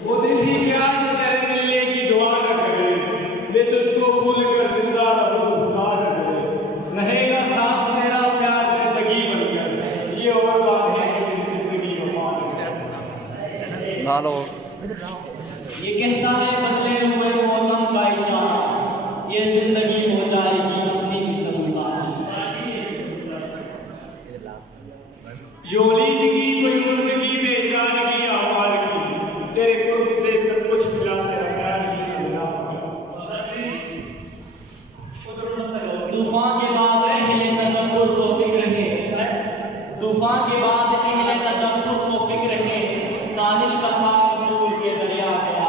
वो दिन ही क्या जो तेरे मिलने की दुआ न करे, मैं तुझको भूल कर जिंदा रहूं खुदा न करे, रहेगा साथ मेरा प्यार जिंदगी बनकर, ये और बात है कि मेरी जिंदगी वफा न ये कहता है बदले हुए मौसम का इशारा, ये जिंदगी हो जाएगी अपनी भी सबूताज। योलीदगी कोई मुर्दगी बेचारगी आवारगी, तेरे कुर्ब से सब कुछ मिला तेरा प्यार ही मिला। तूफान के बाद अहले तदब्बुर को फिक्र है, तूफान के बाद अहले तदब्बुर को फिक्र है, साहिल का था कसूर के दरिया गया।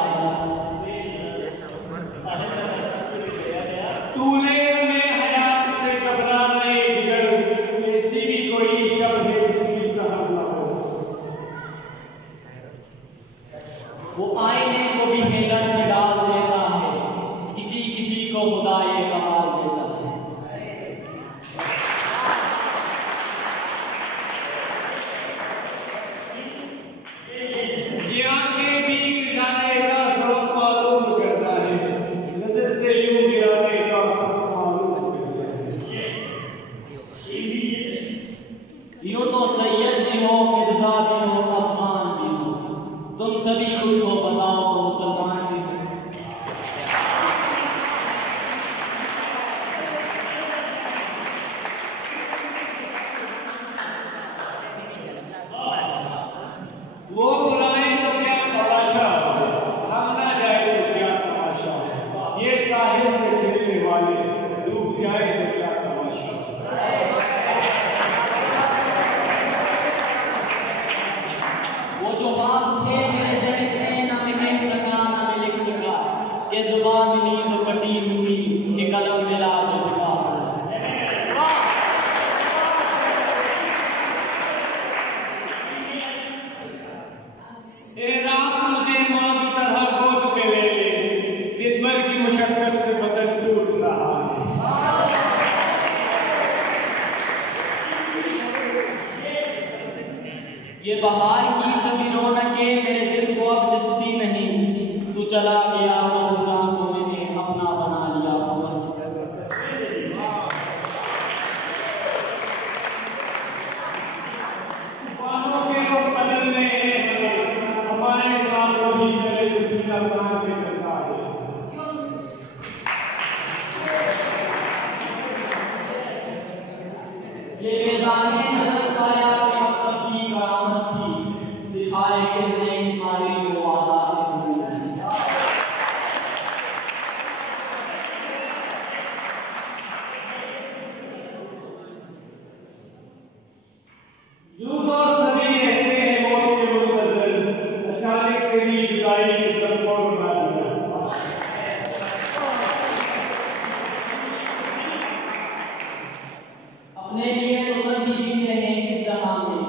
तूने में हयात से घबराने जिगर, ऐसी भी कोई शब है जिसकी सहर न हो। वो आईने को भी हैरत में डाल देता है, किसी किसी को खुदा ये कमाल देता है। ये आंखें भी गिराने का सबक मालूम करता है, नजर से यूं गिराने का सबक मालूम करता है। यूं तो सैयद भी हो, मिर्जा भी हो, अफगान भी हो, तुम सभी कुछ हो, बताओ तो मुसलमान भी हो। वो बुलाए तो क्या तमाशा, हम ना जाए तो क्या तमाशा, ये साहिल से खेलने वाले डूब जाए तो क्या तमाशा। वो जो हाथ थे मेरे जहन में, ना मैं कह सका ना मैं लिख सका, कि जुबान मिली तो कटी हुई, कि कलम मिला जो बेकार। ए रात मुझे माँ की तरह गोद में ले ले, दिन भर की मुशक्कत से बदन टूट रहा है। ये बहार की सभी रौनकें मेरे दिल को अब जचती नहीं, तू चला गया तो खिज़ां को मैंने अपना बना लिया फकत। तूफानों के वो बदलने हैं, हमारे साथ वही चले उसी का प्राण पे चलता है। ये बेजाने नजर आया कि मतलब की करामत थी, सिखाए किसने इस्माइल को आदात ज़िंदगी। यूं तो सभी रहते हैं मौत के मुंतज़िर, अचानक तेरी जुदाई ने सबको रुला दिया। अपने लिए तो सभी जीते हैं इस जहां में,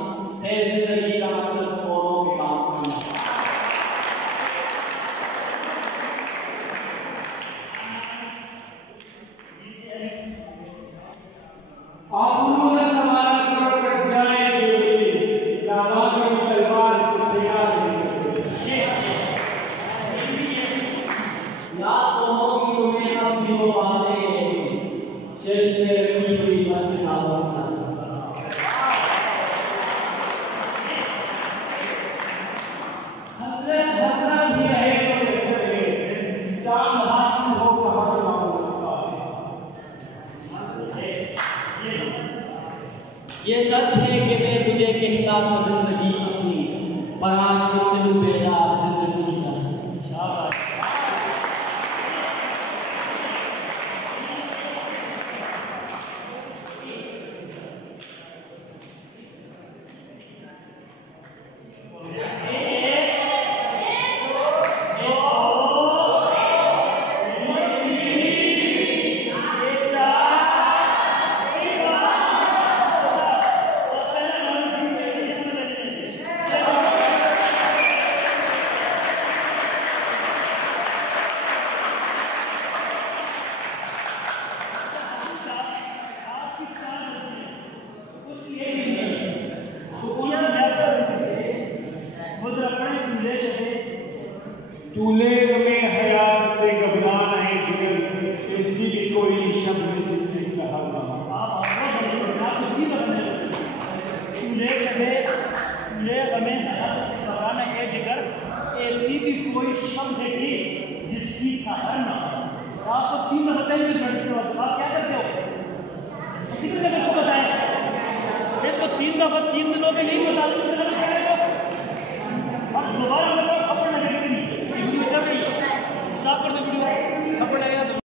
है जिंदगी का मकसद औरों के काम करना। आबरू न समाना करो कट जाए जोड़ी, नादानों की तलवार से तैयार नहीं करते। याद तो होगी तुम्हें अब भी वो बातें, शेल्फ में रखी हुई बंद किताबों की। हसरत हसरत भी रहे तो बेहतर है, चांद हासिल हो कहाँ जाऊँ लगता है। ये सच है कि मैं तुझे कहता था जिंदगी अपनी, पर आज तुझसे लूं बेजार जिंदगी की तरह। तूले में हयात से घबराना है जिगर, ऐसी भी कोई शब्द जिसकी सहर रहा। ऐसी भी कोई शब्द है कि जिसकी सहर ना हो। आपको 3 दफा आप क्या करते हो? उसी को इसको बताएं, इसको 3 दफा 3 दिनों में यही बता दो, अब दोबारा